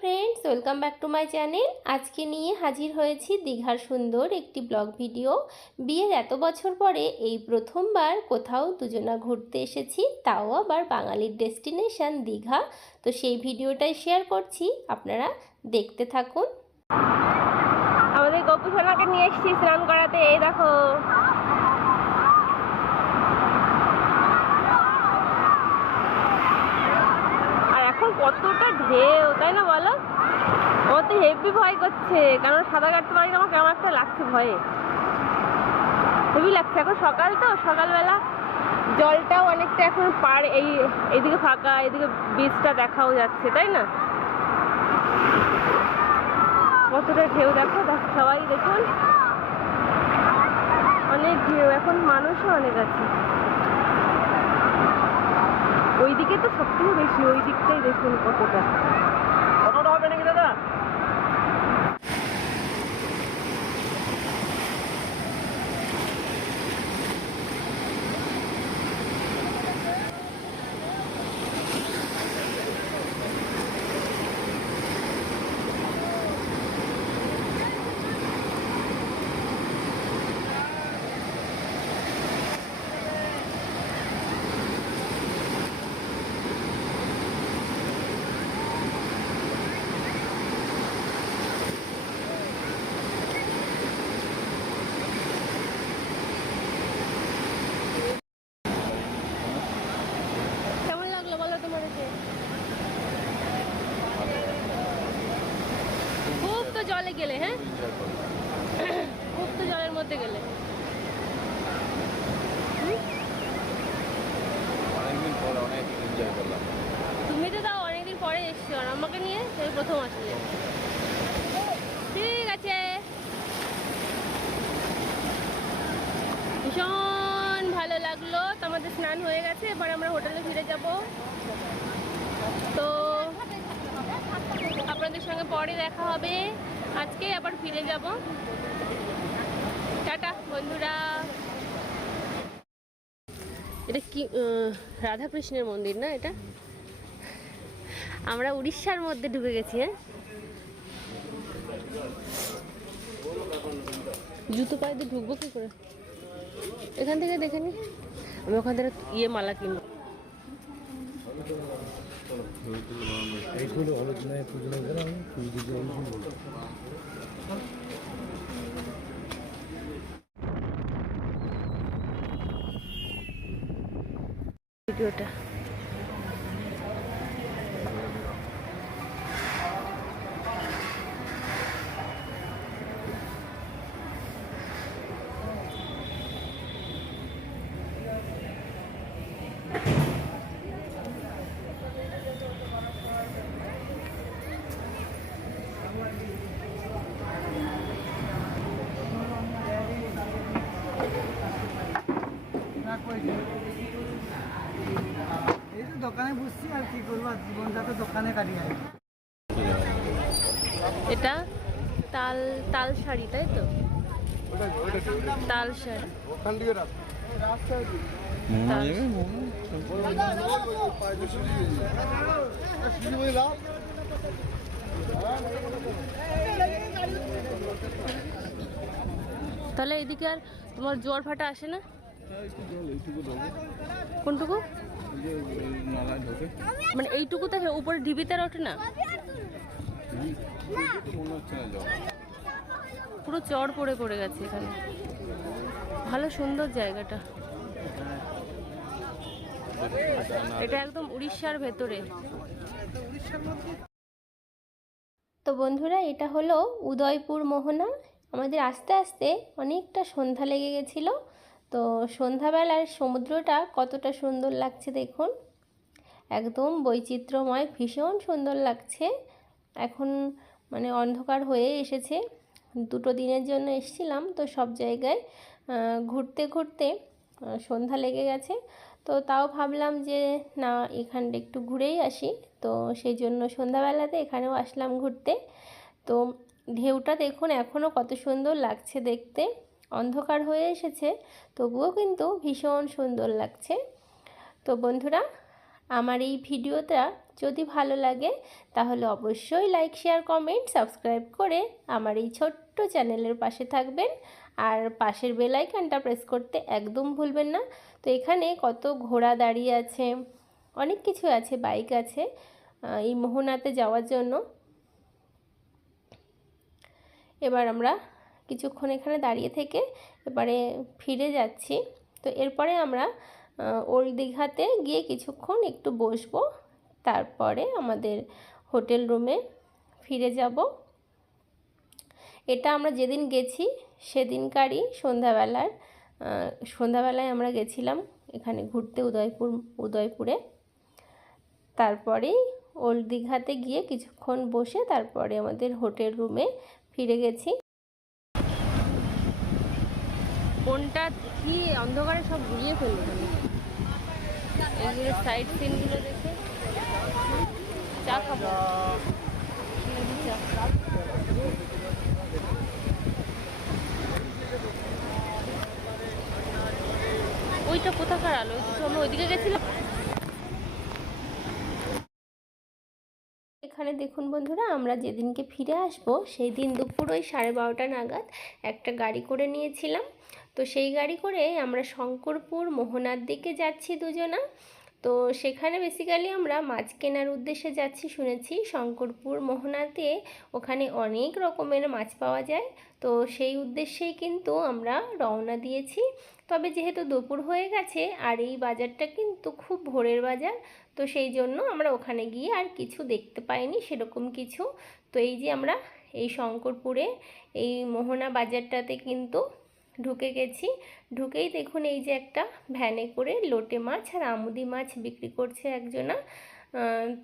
Friends, welcome back to my channel. আজকে নিয়ে হাজির হয়েছি দীঘার সুন্দর একটি ব্লগ ভিডিও। বিয়ের এত বছর পরে এই প্রথমবার কোথাও দুজনা ঘুরতে এসেছি, তাও আবার বাঙালির ডেস্টিনেশন দীঘা। তো সেই ভিডিওটাই শেয়ার করছি, আপনারা দেখতে থাকুন। আমাদের গপু সোনাকে নিয়ে এসেছি স্নান করাতে। এই দেখো, কতটা ঢেউ, তাই না বলো? আমার তো হেভি ভয় করছে, কারণ সাঁতার কাটতে পারি না, আমার কেমন একটা লাগছে, ভয়ে হেভি লাগছে। এখন সকাল তো, সকালবেলা জলটাও অনেকটা এখন এইদিকে ফাঁকা, এদিকে বীজটা দেখাও যাচ্ছে, তাই না? কতটা ঢেউ দেখো, সবাই দেখুন, অনেক ঢেউ, এখন মানুষও অনেক আছে। ওইদিকে তো সব থেকে বেশি, ওই দিকটাই দেখুন কতটা হবে নাকি দাদা। খুব তো জলে গেলে, হ্যাঁ খুব তো জলের মধ্যে গেলে। তুমি তো তাও অনেকদিন পরে এসছো, আর আমাকে নিয়ে সেই প্রথম আসলে। ঠিক আছে, ভীষণ ভালো লাগলো। তো আমাদের স্নান হয়ে গেছে, এবার আমরা হোটেলে ফিরে যাব। তো আপনাদের সঙ্গে পরে দেখা হবে, আজকে আবার ফিরে যাব। টাটা বন্ধুরা। এটা কি রাধাকৃষ্ণের মন্দির না? এটা আমরা উড়িষ্যার মধ্যে ঢুকে গেছি। হ্যাঁ, জুতো পায়ে দিয়ে ঢুকবো কি করে? এখান থেকে দেখে নি, আমি ওখান থেকে মালা কিনবো। ভিডিওটা দোকানে বসছি আর কি করবো, জীবনটা তো দোকানে কাটিয়ে। এটা তাল শাড়ি, তাই তো? তাল শাড়ি তাহলে এদিকে আর তোমার জোয়ার ভাটা আসে না? কোনটুকু? মানে এইটুকু থেকে উপরে ঢিবিতে ওঠে না? পুরো চড় পড়ে গেছে এখানে। ভালো সুন্দর জায়গাটা, এটা একদম উড়িষ্যার ভেতরে। তো বন্ধুরা, এটা হলো উদয়পুর মোহনা। আমাদের আস্তে আস্তে অনেকটা সন্ধ্যা লেগে গেছিলো। তো সন্ধ্যাবেলার সমুদ্রটা কতটা সুন্দর লাগছে দেখুন, একদম বৈচিত্র্যময়, ভীষণ সুন্দর লাগছে। এখন মানে অন্ধকার হয়ে এসেছে। দুটো দিনের জন্য এসেছিলাম, তো সব জায়গায় ঘুরতে ঘুরতে সন্ধ্যা লেগে গেছে। তো তাও ভাবলাম যে না, এখানটা একটু ঘুরেই আসি। তো সেই জন্য সন্ধ্যাবেলাতে এখানেও আসলাম ঘুরতে। তো ঢেউটা দেখুন এখনও কত সুন্দর লাগছে দেখতে। অন্ধকার হয়ে এসেছে, তবুও কিন্তু ভীষণ সুন্দর লাগছে। তো বন্ধুরা, আমার এই ভিডিওটা যদি ভালো লাগে তাহলে অবশ্যই লাইক, শেয়ার, কমেন্ট, সাবস্ক্রাইব করে আমার এই ছোট্ট চ্যানেলের পাশে থাকবেন। আর পাশের বেল আইকনটা প্রেস করতে একদম ভুলবেন না। তো এখানে কত ঘোড়া দাঁড়িয়ে আছে, অনেক কিছু আছে, বাইক আছে এই মোহনাতে যাওয়ার জন্য। এবার আমরা কিছুক্ষণ এখানে দাঁড়িয়ে থেকে এবারে ফিরে যাচ্ছি। তো এরপরে আমরা ওল্ড দীঘাতে গিয়ে কিছুক্ষণ একটু বসবো, তারপরে আমাদের হোটেল রুমে ফিরে যাব। এটা আমরা যেদিন গেছি সেদিনকারই সন্ধ্যাবেলায় আমরা গেছিলাম এখানে ঘুরতে উদয়পুরে। তারপরেই ওল্ড দীঘাতে গিয়ে কিছুক্ষণ বসে তারপরে আমাদের হোটেল রুমে ফিরে গেছি। কোনটা কি অন্ধকারে সব ঘুরিয়ে ফেললো, এগুলো সাইড সিনগুলো দেখে চা খাবো। ওইটা কোথাকার আলো? আমরা ওইদিকে গেছিলাম। এখানে দেখুন বন্ধুরা, আমরা যেদিনকে ফিরে আসবো সেই দিন দুপুর ওই 12:30 নাগাদ একটা গাড়ি করে নিয়েছিলাম। তো সেই গাড়ি করে আমরা শঙ্করপুর মোহনার দিকে যাচ্ছি দুজনা। তো সেখানে বেসিক্যালি আমরা মাছ কেনার উদ্দেশ্যে যাচ্ছি শুনেছি। শঙ্করপুর মোহনাতে ওখানে অনেক রকমের মাছ পাওয়া যায়। তো সেই উদ্দেশ্যেই কিন্তু আমরা রওনা দিয়েছি। তবে যেহেতু দুপুর হয়ে গেছে আর এই বাজারটা কিন্তু খুব ভোরের বাজার, তো সেই জন্য আমরা ওখানে গিয়ে আর কিছু দেখতে পাইনি সেরকম কিছু। তো এই যে আমরা এই শঙ্করপুরে এই মোহনা বাজারটাতে কিন্তু ঢুকে গেছি। ঢুকেই দেখুন এই যে একটা ভ্যানে করে লোটে মাছ আর আমুদি মাছ বিক্রি করছে একজনা।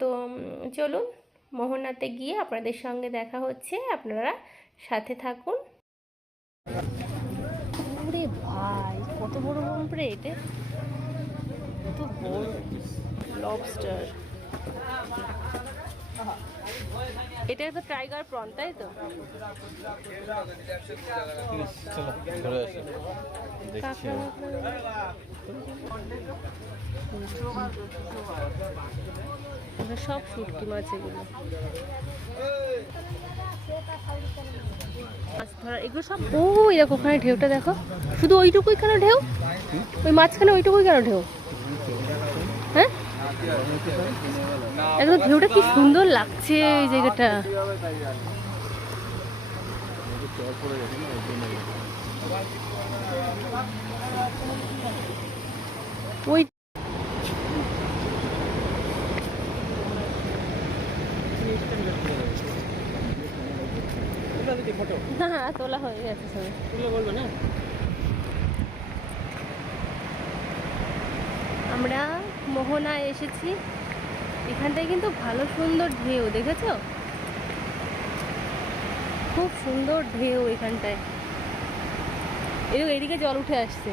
তো চলুন মোহনাতে গিয়ে আপনাদের সঙ্গে দেখা হচ্ছে, আপনারা সাথে থাকুন। ওরে ভাই, কত বড় পমফ্রেট, কত বড় লবস্টার। এটা তো টাইগার প্রন, তাই তো? সব শুটকি মাছ এগুলো, মাছ ধরা এগুলো সব। ওই দেখো ওখানে ঢেউটা দেখো, শুধু ওইটুকুই কেন ঢেউ? ওই মাঝখানে ওইটুকুই কেন ঢেউ? হ্যাঁ, একদম ঢেউটা কি সুন্দর লাগছে এই জায়গাটা। ওই না, তোলা হয়ে গেছে সবাই, বলবে না। আমরা মোহনায় এসেছি, এখানটায় কিন্তু ভালো সুন্দর ঢেউ, দেখেছো? খুব সুন্দর ঢেউ এখানটায়। এদিকে জল উঠে আসছে।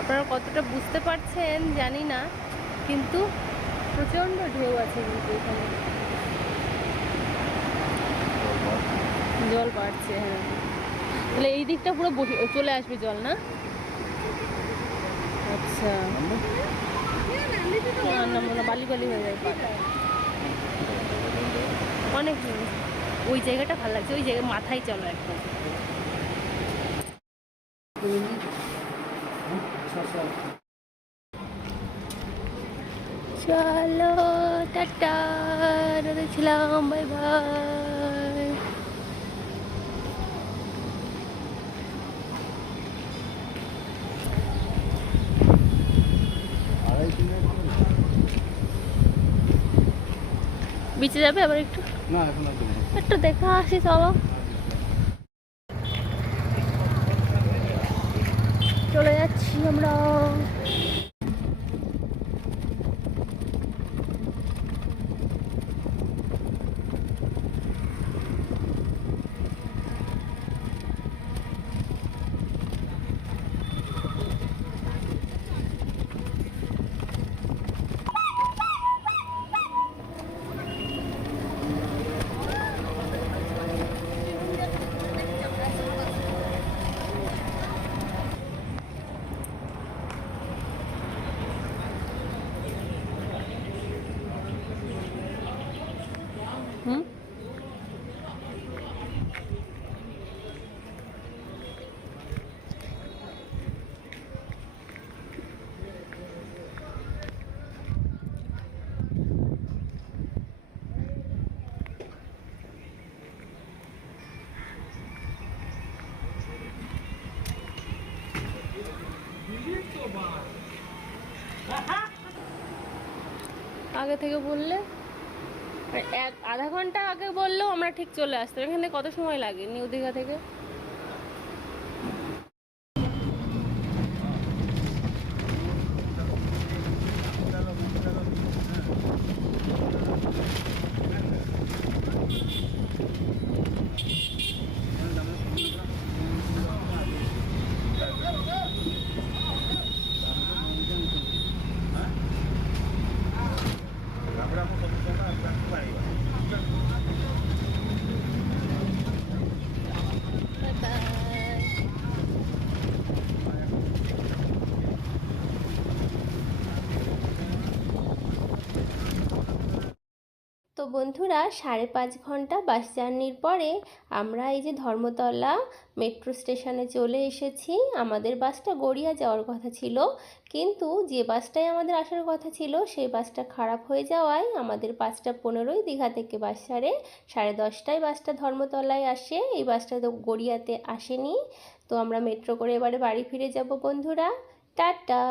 আপনারা কতটা বুঝতে পারছেন জানি না, কিন্তু প্রচণ্ড ঢেউ আছে কিন্তু এখানে, জল বাড়ছে। হ্যাঁ, তাহলে এই দিকটা পুরো চলে আসবে জল, না? আচ্ছা, না বালি বালি হয়ে যায় অনেক। ওই জায়গাটা ভালো লাগছে, ওই জায়গায় মাথায় চলো একদম। চলো টাটা, ছিলাম, বাই বাই। বিচে যাবে আবার একটু? না, একটু দেখা আসি, চলো। চলে যাচ্ছি আমরা। আগে থেকে বললে আধা ঘন্টা আগে বললেও আমরা ঠিক চলে আসতাম। এখান থেকে কত সময় লাগে নিউ দীঘা থেকে? তো বন্ধুরা 5.5 ঘন্টা বাস জার্নির পরে আমরা এই যে ধর্মতলা মেট্রো স্টেশনে চলে এসেছি। আমাদের বাসটা গড়িয়া যাওয়ার কথা ছিল, কিন্তু যে বাসটাই আমাদের আসার কথা ছিল সেই বাসটা খারাপ হয়ে যাওয়ায় আমাদের 5:15 দীঘা থেকে বাস ছাড়ে। 10:30টায় বাসটা ধর্মতলায় আসে। এই বাসটা তো গড়িয়াতে আসেনি। তো আমরা মেট্রো করে এবারে বাড়ি ফিরে যাব বন্ধুরা। টাটা।